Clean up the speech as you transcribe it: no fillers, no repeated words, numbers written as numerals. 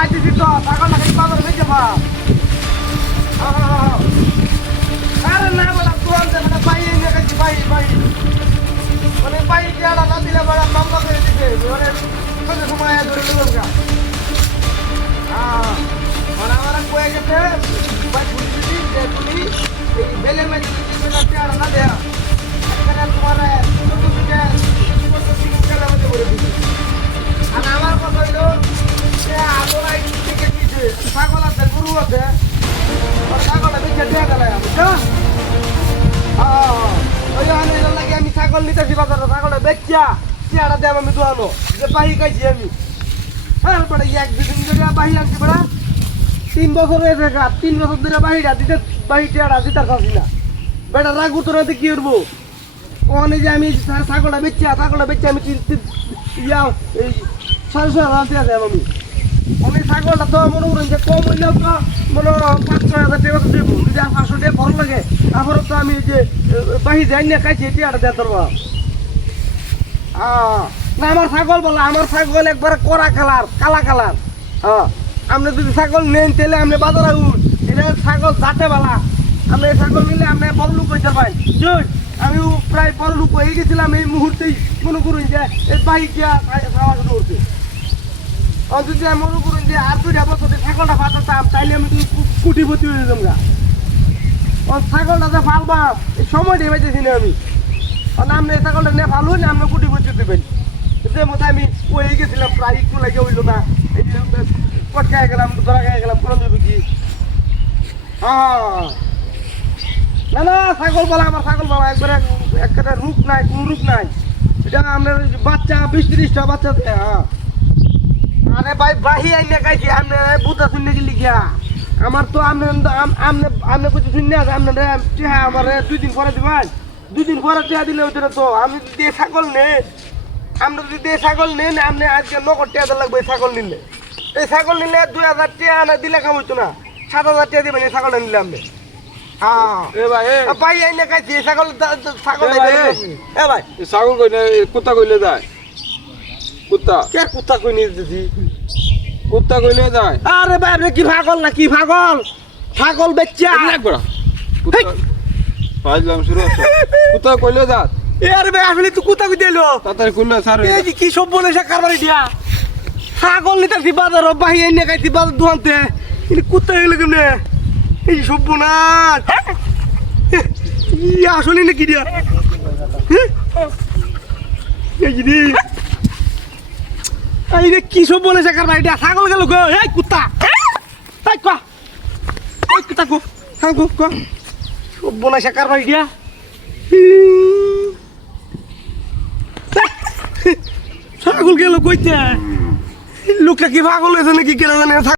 আইতেছি তো ছাগল নাকি বাজার বেঁচে পা আরে না বলা তুই মানে পাই এনে গেছি পাই মানে পাই কেডা না দিলে বড় মামলা করে দিতে মানে কত সময় ধরে নেব গা মানে আমার কয়ে গেছে ভাই বুঝিনি যে তুমি এই বেলে মে দিতে না কেডা না দেয়া এখানে তোমার তুমি আর আমার কথা হইলো যে আদরাই থেকে নিচে ছাগল আছে গরু আছে ছাগলটা বেঁচে দিয়ে গেল বুঝছো ওই লাগে আমি ছাগল নিতেছি বাজারে ছাগলটা বেচা চেয়ারা দেব আমি দোয়ানো যে বাহি খাইছি আমি হ্যাঁ বড় এক দুদিন ধরে বাহি আনছি বড়া 3 বছর হয়েছে গা 3 বছর ধরে বাহিটা দিতে বাহি চেয়ারা দিতে পারছি না বেটা রাগ উত্তরাতে কি করবো ওখানে যে আমি ছাগলটা বেচছি আমি ইয়া এই 6,500 টাকা দেব আমি ছাগলটা তো মনে করেন যে কম হইলেও তো মনে 5-6 হাজার টাকা দেবো যদি 500 টাকা ভালো লাগে তারপরে তো আমি যে বাহি যাই না খাইছি এটি আর দেওয়া পারবো না আমার ছাগল বলা আমার ছাগল একবার কড়া কালা কালার হ্যাঁ আপনি যদি ছাগল নেন তাহলে আপনি বাজারে উঠ এটা ছাগল যাতে বলা আপনি ছাগল নিলে আপনি বড় লোক হইতে পারেন আমি প্রায় বড় লোক হয়ে গেছিলাম এই মুহূর্তেই মনে করুন যে এই বাহি খাওয়া শুরু করছে যদি আমি মনে করুন যে আর 2 বছর ছাগলটা ফাটাতাম তাইলে আমি কুটিপতি হয়ে যেতাম গা ছাগলটা যে ফালবা এই সময়টাই পাইতেছি না আমি আপনি এই ছাগলটা নিয়ে ফালুন আপনি কুটিপতি দেবেন যে মতো আমি হয়ে গেছিলাম প্রায় একটু লাগে হইলো না এই যে কট খাই গেলাম ধরা খাই গেলাম কোন দেবে কি না ছাগল বলা আমার ছাগল বলা একবারে একটা রূপ নাই কোনো রূপ নাই এটা আপনার বাচ্চা 20-30টা বাচ্চা হ্যাঁ আরে ভাই বাহি আইনে খাইছি আপনি বুতা শুনে গেলি গিয়া আমার তো আপনি কিছু শুনে আছে আপনার আমার 2 দিন পরে দিবেন 2 দিন পরে টিয়া দিলে ওইটা তো আমি যদি ছাগল নেই আপনি যদি ছাগল নেন আপনি আজকে নগদ টিয়া লাগবে ছাগল নিলে এই ছাগল নিলে 2,000 টিয়া না দিলে খাম হইতো না 7,000 টিয়া দিবেন এই ছাগলটা নিলে আপনি ভাই আইনে খাইছি ছাগল ভাই ছাগল কই না কুত্তা কইলে যায় কুত্তা কই নিয়ে দিতেছি কুত্তা কইলে যায় আরে ভাই আপনি কি পাগল না কি ছাগল বেচ্চা পাইলাম শুরু আছে কুত্তা কইলে যা আরে ভাই আসলে তুই কুত্তা কই দিলো তাড়াতাড়ি কইলে স্যার এই যে কি সব বলে সে কারবারি দিয়া ছাগল নিতেছি বাজার বাহি এনে খাইছি বাজার দোকানতে কিন্তু কুত্তা হইলো কেমনে এই সব না আসলে নাকি দিয়া এই রে কি সব বলেছে কারবারি দিয়া ছাগল গেল গো এই কুত্তা তাই কো ওই কুত্তা কো হ্যাঁ গো কো সব বলেছে কারবারি দিয়া ছাগল গেল কইতে লোকটা কি পাগল হয়েছে নাকি কেন জানে